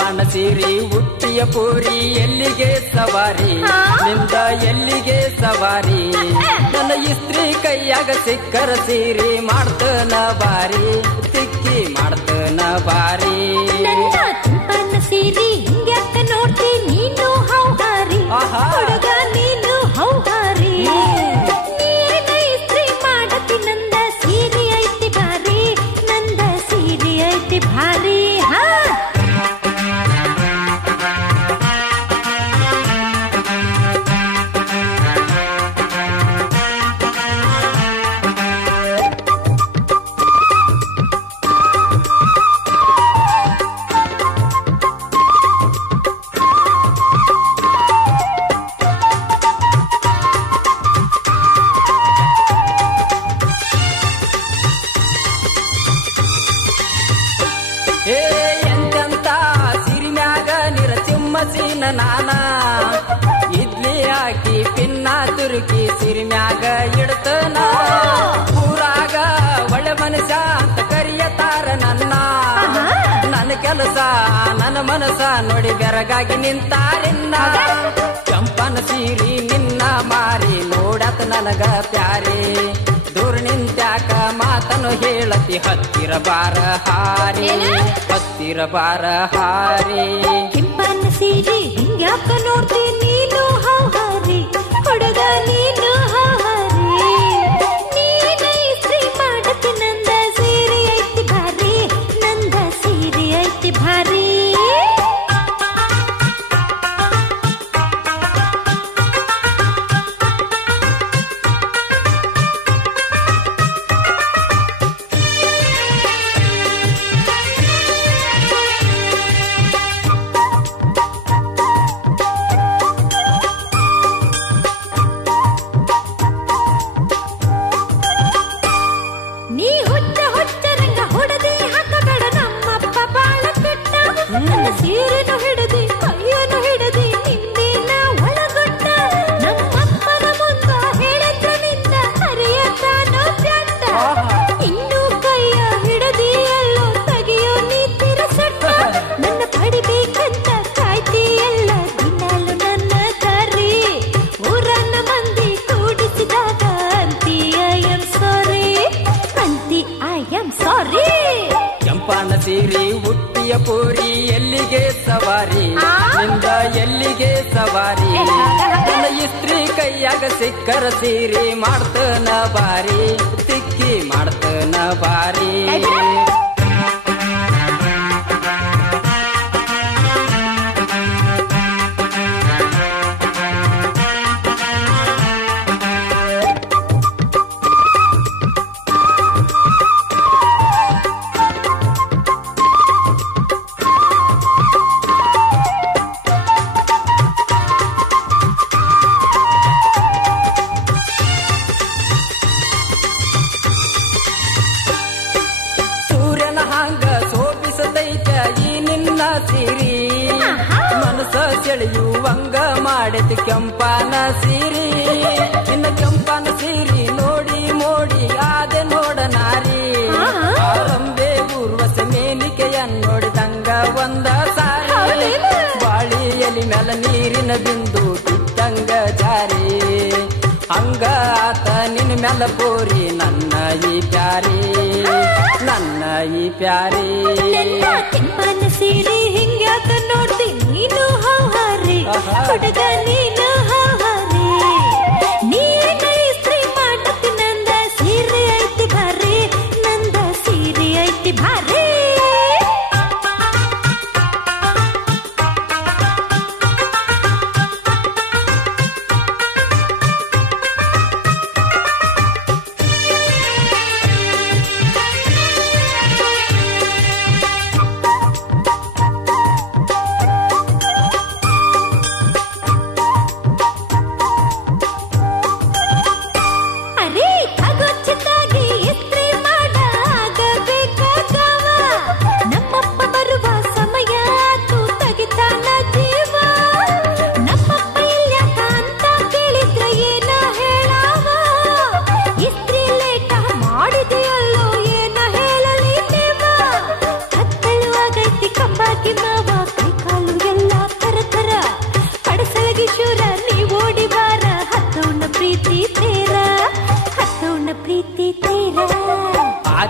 ಕೆಂಪನ ಸೀರಿ ಉಟ್ಟಿಯ ಪೂರಿ ಎಲ್ಲಿಗೆ ಸವಾರಿ ನಿಂದ ಎಲ್ಲಿಗೆ ಸವಾರಿ ನನ್ನ ಇಸ್ತ್ರಿ ಕೈಯಾಗ ಸಿಕ್ಕರ ಸೀರಿ ಮಾಡ್ತನ ಬಾರಿ ತಿಕ್ಕಿ ಮಾಡ್ತನ ಬಾರಿ ನನ್ನ ಕೆಂಪನ ಸೀರಿ ಹಿಂಗ್ಯಾಕ ನೋಡ್ತಿ ನೀನು ಹೌಹಾರಿ ಹುಡುಗ ನೀನು ಹೌಹಾರಿ ನೀನ ಇಸ್ತ್ರಿ ಮಾಡತಿ ನಂದ ಸೀರಿ ಐತಿ ಭಾರಿ ನಂದ ಸೀರಿ ಐತಿ ಭಾರಿ ಹಾ ನಾನ ಇಡ್ಲಿ ಹಾಕಿ ಪಿನ್ನ ತುರುಕಿ ಸಿರಿಮ್ಯಾಗ ಇಡ್ತನ ಊರಾಗ ಒಳ್ಳೆ ಮನುಷ್ಯ ಅಂತ ಕರಿಯತಾರ ನನ್ನ ಕೆಲಸ ನನ್ನ ಮನಸ ನೋಡಿ ಬೆರಗಾಗಿ ನಿಂತಾರಿನ್ನ ಕೆಂಪನ ಸೀರಿ ನಿನ್ನ ಮಾರಿ ನೋಡತ್ ನನಗ ಪ್ಯಾರಿ ದೂರ ನಿಂತ್ಯಾಕ ಮಾತನು ಹೇಳತಿ ಹತ್ತಿರ ಬಾರ ಹಾರಿ ಹತ್ತಿರ ಬಾರ ಹಾರಿ ಕೆಂಪನ ಸೀರಿ ಹಿಂಗ್ಯಾಕ ನೋಡ್ತಿ ನೀನು ಹೌಹಾರಿ ಹುಡುಗ ನೀನು ಹೌಹಾರಿ ನೀನ ಇಸ್ತ್ರಿ ಮಾಡತಿ ನಂದ ಸೀರೆ ಐತಿ ಭಾರಿ ನಂದ ಸೀರೆ ಐತಿ ಭಾರಿ ಸೀರೆನು ಹಿಡದಿ ಕೈಯನು ಹಿಡದಿ ನಿಂದಿನ ಒಳಗೊಟ್ಟ ನಮ್ಮಪ್ಪನ ಮುಂದ ಹೇಳಿದ್ರ ನಿಂದ ಹರಿಯತಾನೋ ಪ್ಯಾಂಟ ಇನ್ನು ಕೈಯ ಹಿಡದಿ ಎಲ್ಲೋ ತೆಗಿಯೋ ನೀ ತಿರಸಟ್ಟ ನನ್ನ ಪಡಿಬೇಕಂತ ಕಾಯ್ತಿ ಎಲ್ಲ ದಿನಾಲು ನನ್ನ ದಾರಿ ಊರನ್ನ ಮಂದಿ ಕೂಡಿಸಿದಾಗ ಅಂತಿ ಐ ಆಮ್ ಸಾರಿ ಅಂತಿ ಐ ಆಮ್ ಸಾರಿ ಕೆಂಪನ ಸೀರಿ ಉಟ್ಟಿಯ ಪೂರಿ ಎಲ್ಲಿಗೆ ಸವಾರಿ ನಿಂದ ಎಲ್ಲಿಗೆ ಸವಾರಿ ನನ್ನ ಇಸ್ತ್ರಿ ಕೈಯಾಗ ಸಿಕ್ಕರ ಸೀರಿ ಮಾಡ್ತನ ಬಾರಿ ತಿಕ್ಕಿ ಮಾಡ್ತನ ಬಾರಿ ಸೆಳೆಯುವಂಗ ಮಾಡತಿ ಕೆಂಪನ ಸೀರಿ ಇನ್ನ ಕೆಂಪನ ಸೀರಿ ನೋಡಿ ಮೋಡಿ ಆದೆ ನೋಡ ನಾರಿ ಆರಂಭೆ ಊರ್ವಸ ಮೇನಿಕೆಯನ್ನೋಡಿದಂಗ ಒಂದ ಸಾರಿ ಬಾಳಿ ಎಲಿ ಮೇಲ ನೀರಿನ ಬಿಂದು ಕಿತ್ತಂಗ ಜಾರಿ ಹಂಗ ಆತ ನಿನ್ನ ಮ್ಯಾಲ ಪೋರಿ ನನ್ನ ಈ ಪ್ಯಾರಿ ನನ್ನ ಈ ಪ್ಯಾರಿ ಕೆಂಪನ ಸೀರೆ ಹಿಂಗ್ಯಾಕ ನೋಡ್ತಿ ನೀನು ಹೌಹಾರಿ ಹುಡುಗ ನೀನು ಹೌಹಾರಿ ನೀನ ಇಸ್ತ್ರಿ ಮಾಡತಿ ನಂದ ಸೀರೆ ಐತಿ ಭಾರಿ ನಂದ ಸೀರೆ ಐತಿ ಭಾರಿ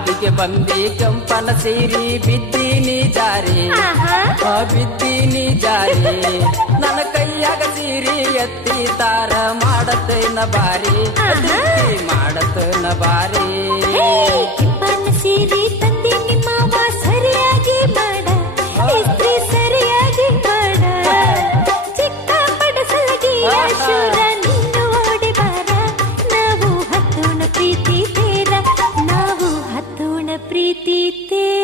ಹಾದಿಗೆ ಬಂದಿ ಕೆಂಪನ ಸೀರಿ ಬಿದ್ದೀನಿ ಜಾರಿ ಬಿದ್ದೀನಿ ಜಾರಿ ನನ್ನ ಕೈಯಾಗ ಸೀರಿ ಎತ್ತಿ ತಾರ ಮಾಡತನ ಬಾರಿ ಮಾಡತನ ಬಾರಿ ಕೆಂಪನ ಸೀರಿ ತಂದಿ ನಿಮ್ಮವ ಸರಿಯಾಗಿ ಮಾಡ ಇಸ್ತ್ರಿ ಸರಿಯಾಗಿ ಮಾಡ ಚಿಕ್ಕ ಪಡಸಲಗಿಯ ಶೂರ ನೀನು ಓಡಿ ಬಾರ ನಾವು ಹತ್ತೋಣ ಪ್ರೀತಿ ತೇರ ನಾವು ಹತ್ತೋಣ ಪ್ರೀತಿ ತೇರ